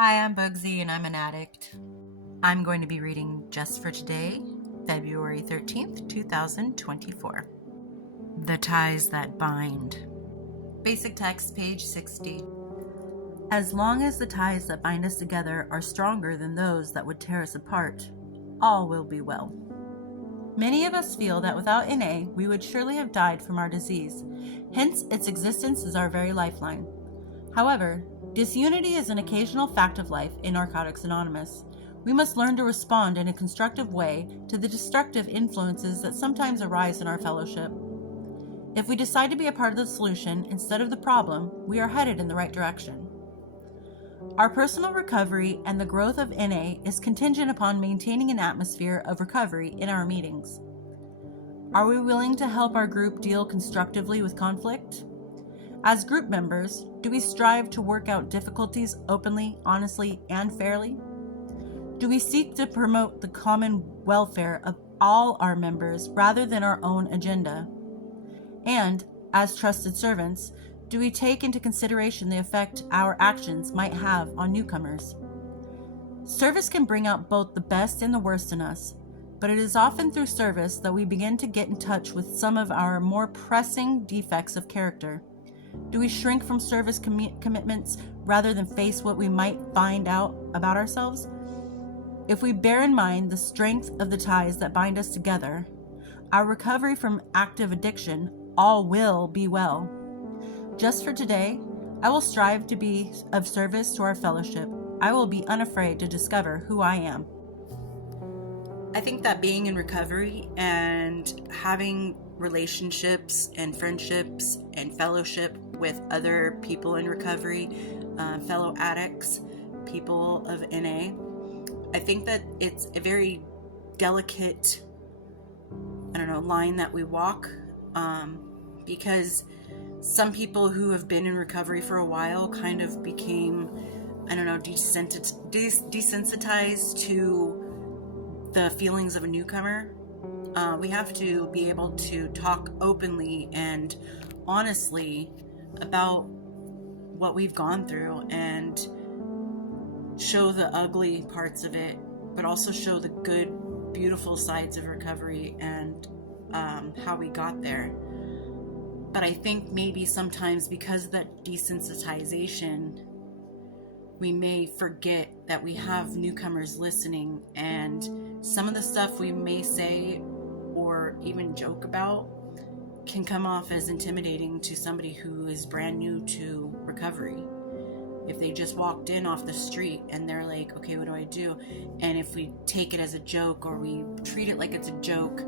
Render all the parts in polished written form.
Hi, I'm Bugsy and I'm an addict. I'm going to be reading Just for Today, February 13th, 2024. The Ties That Bind. Basic text, page 60. As long as the ties that bind us together are stronger than those that would tear us apart, all will be well. Many of us feel that without NA, we would surely have died from our disease. Hence, its existence is our very lifeline. However, disunity is an occasional fact of life in Narcotics Anonymous. We must learn to respond in a constructive way to the destructive influences that sometimes arise in our fellowship. If we decide to be a part of the solution instead of the problem, we are headed in the right direction. Our personal recovery and the growth of NA is contingent upon maintaining an atmosphere of recovery in our meetings. Are we willing to help our group deal constructively with conflict? As group members, do we strive to work out difficulties openly, honestly, and fairly? Do we seek to promote the common welfare of all our members rather than our own agenda? And, as trusted servants, do we take into consideration the effect our actions might have on newcomers? Service can bring out both the best and the worst in us, but it is often through service that we begin to get in touch with some of our more pressing defects of character. Do we shrink from service commitments rather than face what we might find out about ourselves? If we bear in mind the strength of the ties that bind us together, our recovery from active addiction, all will be well. Just for today, I will strive to be of service to our fellowship. I will be unafraid to discover who I am. I think that being in recovery and having relationships and friendships and fellowship with other people in recovery, fellow addicts, people of NA, I think that it's a very delicate, line that we walk, because some people who have been in recovery for a while kind of became, desensitized to the feelings of a newcomer. We have to be able to talk openly and honestly about what we've gone through and show the ugly parts of it, but also show the good, beautiful sides of recovery and how we got there. But I think maybe sometimes because of that desensitization, we may forget that we have newcomers listening, and some of the stuff we may say or even joke about can come off as intimidating to somebody who is brand new to recovery. If they just walked in off the street and they're like, okay, what do I do? And if we take it as a joke or we treat it like it's a joke,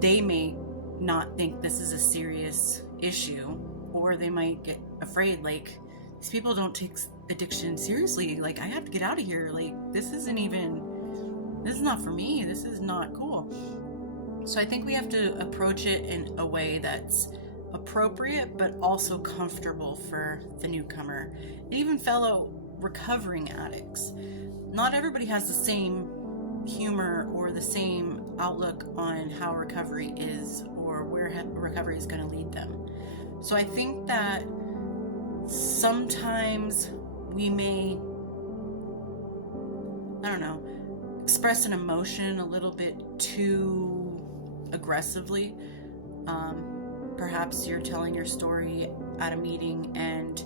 they may not think this is a serious issue, or they might get afraid, like, these people don't take addiction seriously. Like, I have to get out of here. Like, this is not for me. This is not cool. So I think we have to approach it in a way that's appropriate, but also comfortable for the newcomer, and even fellow recovering addicts. Not everybody has the same humor or the same outlook on how recovery is or where recovery is going to lead them. So I think that sometimes we may, express an emotion a little bit too aggressively. Perhaps you're telling your story at a meeting and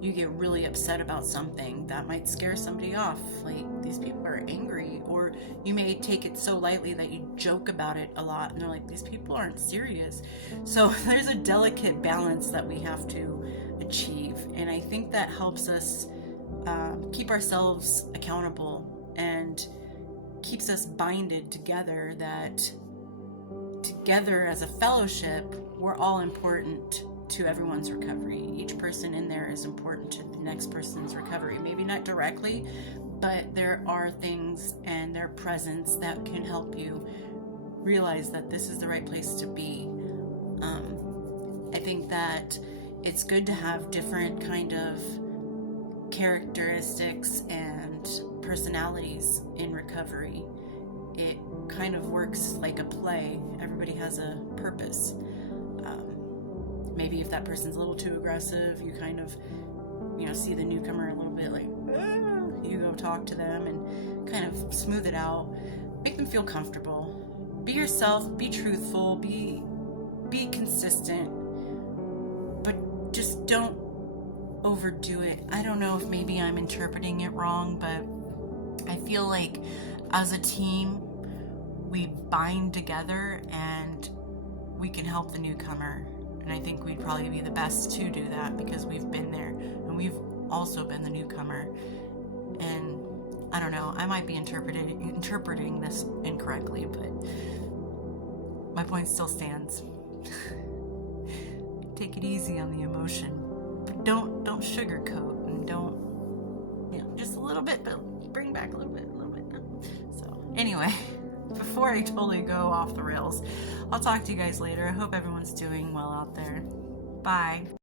you get really upset about something that might scare somebody off, like, these people are angry, or you may take it so lightly that you joke about it a lot and they're like, these people aren't serious. So there's a delicate balance that we have to achieve, and I think that helps us keep ourselves accountable and keeps us binded together, that together as a fellowship we're all important to everyone's recovery. Each person in there is important to the next person's recovery. Maybe not directly, but there are things and their presence that can help you realize that this is the right place to be. I think that it's good to have different kind of characteristics and personalities in recovery. It kind of works like a play. Everybody has a purpose. Maybe if that person's a little too aggressive, you kind of, see the newcomer a little bit like, you talk to them and kind of smooth it out. Make them feel comfortable. Be yourself, be truthful, be consistent, but just don't overdo it. I don't know if maybe I'm interpreting it wrong, but I feel like as a team, we bind together and we can help the newcomer. And I think we'd probably be the best to do that because we've been there and we've also been the newcomer. And I don't know, I might be interpreting this incorrectly, but my point still stands. Take it easy on the emotion. But don't sugarcoat, and don't, just a little bit, but bring back a little bit. So anyway, before I totally go off the rails, I'll talk to you guys later. I hope everyone's doing well out there. Bye.